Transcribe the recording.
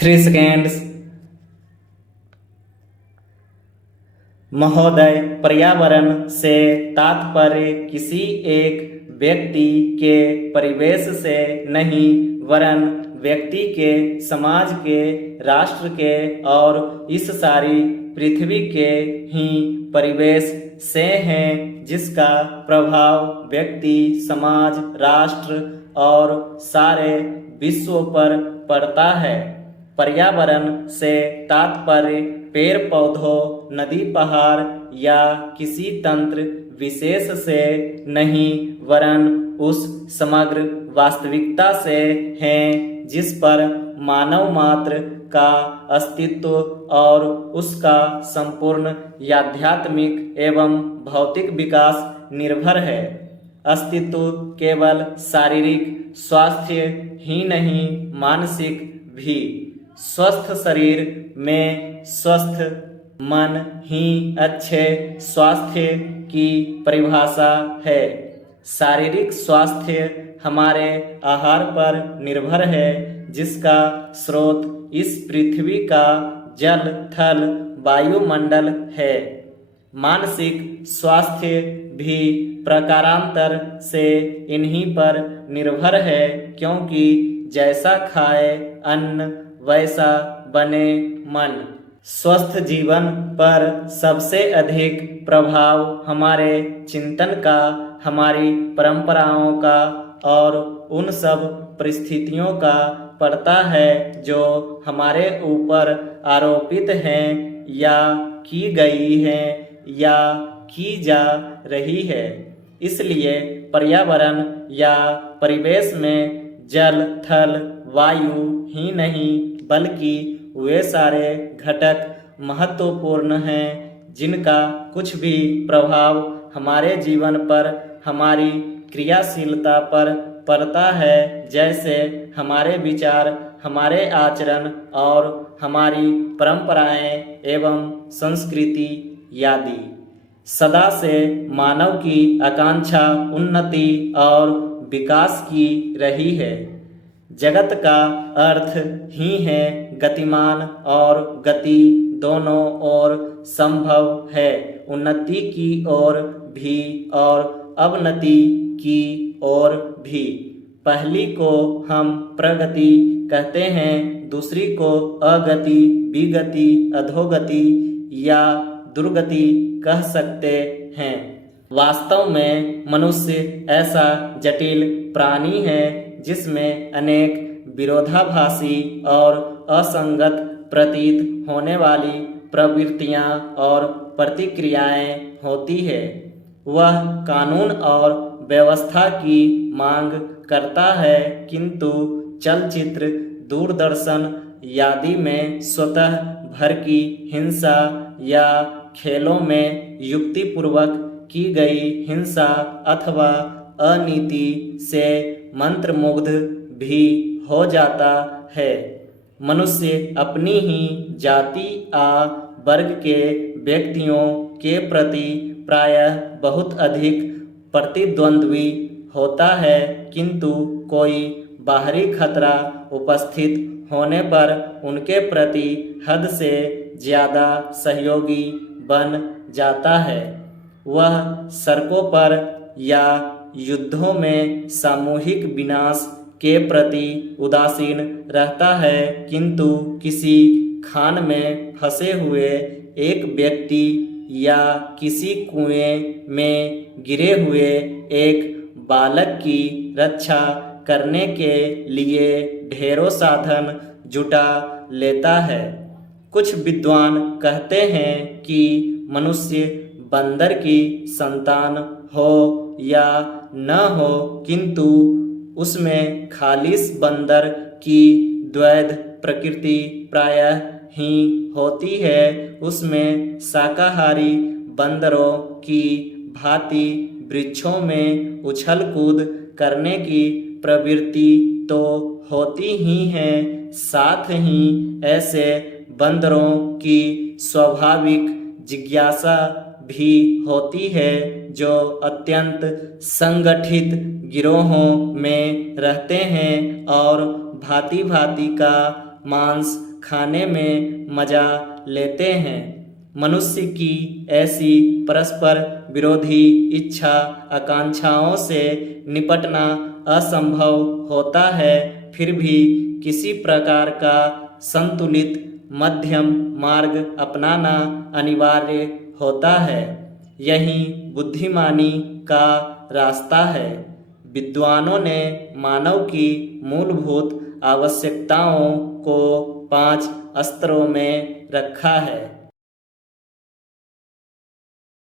3 seconds. महोदय, पर्यावरण से तात्पर्य किसी एक व्यक्ति के परिवेश से नहीं वरन व्यक्ति के, समाज के, राष्ट्र के और इस सारी पृथ्वी के ही परिवेश से है, जिसका प्रभाव व्यक्ति, समाज, राष्ट्र और सारे विश्व पर पड़ता है। पर्यावरण से तात्पर्य पेड़ पौधों, नदी पहाड़ या किसी तंत्र विशेष से नहीं वरन उस समग्र वास्तविकता से है जिस पर मानव मात्र का अस्तित्व और उसका संपूर्ण आध्यात्मिक एवं भौतिक विकास निर्भर है। अस्तित्व केवल शारीरिक स्वास्थ्य ही नहीं, मानसिक भी। स्वस्थ शरीर में स्वस्थ मन ही अच्छे स्वास्थ्य की परिभाषा है। शारीरिक स्वास्थ्य हमारे आहार पर निर्भर है, जिसका स्रोत इस पृथ्वी का जल, थल, वायुमंडल है। मानसिक स्वास्थ्य भी प्रकारांतर से इन्हीं पर निर्भर है, क्योंकि जैसा खाए अन्न वैसा बने मन। स्वस्थ जीवन पर सबसे अधिक प्रभाव हमारे चिंतन का, हमारी परंपराओं का और उन सब परिस्थितियों का पड़ता है जो हमारे ऊपर आरोपित हैं या की गई हैं या की जा रही है। इसलिए पर्यावरण या परिवेश में जल, थल, वायु ही नहीं बल्कि वे सारे घटक महत्वपूर्ण हैं जिनका कुछ भी प्रभाव हमारे जीवन पर, हमारी क्रियाशीलता पर पड़ता है, जैसे हमारे विचार, हमारे आचरण और हमारी परंपराएं एवं संस्कृति आदि। सदा से मानव की आकांक्षा उन्नति और विकास की रही है। जगत का अर्थ ही है गतिमान, और गति दोनों ओर संभव है, उन्नति की ओर भी और अवनति की ओर भी। पहली को हम प्रगति कहते हैं, दूसरी को अगति, विगति, अधोगति या दुर्गति कह सकते हैं। वास्तव में मनुष्य ऐसा जटिल प्राणी है जिसमें अनेक विरोधाभासी और असंगत प्रतीत होने वाली प्रवृत्तियां और प्रतिक्रियाएं होती है। वह कानून और व्यवस्था की मांग करता है, किंतु चलचित्र, दूरदर्शन आदि में स्वतः भर की हिंसा या खेलों में युक्तिपूर्वक की गई हिंसा अथवा अनीति से मंत्रमुग्ध भी हो जाता है। मनुष्य अपनी ही जाति आ वर्ग के व्यक्तियों के प्रति प्रायः बहुत अधिक प्रतिद्वंद्वी होता है, किंतु कोई बाहरी खतरा उपस्थित होने पर उनके प्रति हद से ज़्यादा सहयोगी बन जाता है। वह सड़कों पर या युद्धों में सामूहिक विनाश के प्रति उदासीन रहता है, किंतु किसी खान में फंसे हुए एक व्यक्ति या किसी कुएं में गिरे हुए एक बालक की रक्षा करने के लिए ढेरों साधन जुटा लेता है। कुछ विद्वान कहते हैं कि मनुष्य बंदर की संतान हो या न हो, किंतु उसमें खालिस बंदर की द्वैध प्रकृति प्रायः ही होती है। उसमें शाकाहारी बंदरों की भांति वृक्षों में उछल कूद करने की प्रवृत्ति तो होती ही है, साथ ही ऐसे बंदरों की स्वाभाविक जिज्ञासा भी होती है जो अत्यंत संगठित गिरोहों में रहते हैं और भांति भांति का मांस खाने में मजा लेते हैं। मनुष्य की ऐसी परस्पर विरोधी इच्छा आकांक्षाओं से निपटना असंभव होता है, फिर भी किसी प्रकार का संतुलित मध्यम मार्ग अपनाना अनिवार्य होता है। यही बुद्धिमानी का रास्ता है। विद्वानों ने मानव की मूलभूत आवश्यकताओं को 5 स्तरों में रखा है।